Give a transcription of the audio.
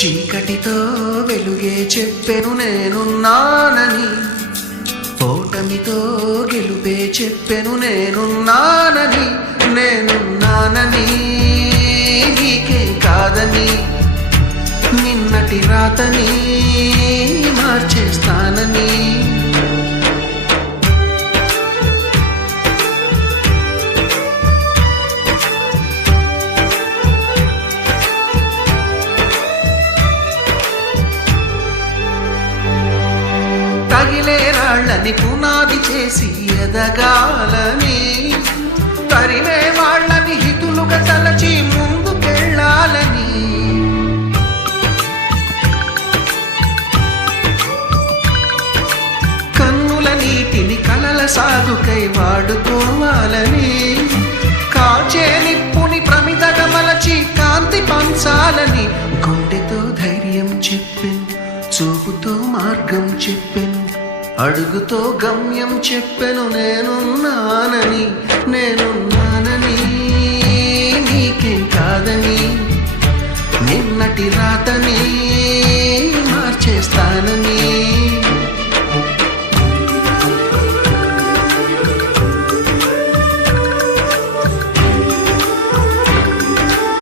చీకటితో వెలుగే చెప్పెను నేనున్నానని, ఓటమితో గెలుపే చెప్పెను నేనున్నానని. నేనున్నానని నీకేం కాదని, నిన్నటి రాతని మార్చేస్తానని. తగిలే రాళ్ళని పునాది చేసి ఎదగాలని, తరిమే వాళ్ళని హితులుగా తలచి ముందుకెళ్ళాలని. కన్నుల నీటిని కలల సాగుకై వాడుకోవాలని, కాచే నిప్పుని ప్రమిదగా మలచి కాంతి పంచాలని. గుండెతో ధైర్యం చెప్పెను, చూపుతో మార్గం చెప్పెను, అడుగుతో గమ్యం చెప్పెను నేనున్నానని. నేనున్నానని నీకేం కాదని, నిన్నటి రాతని మార్చేస్తానని.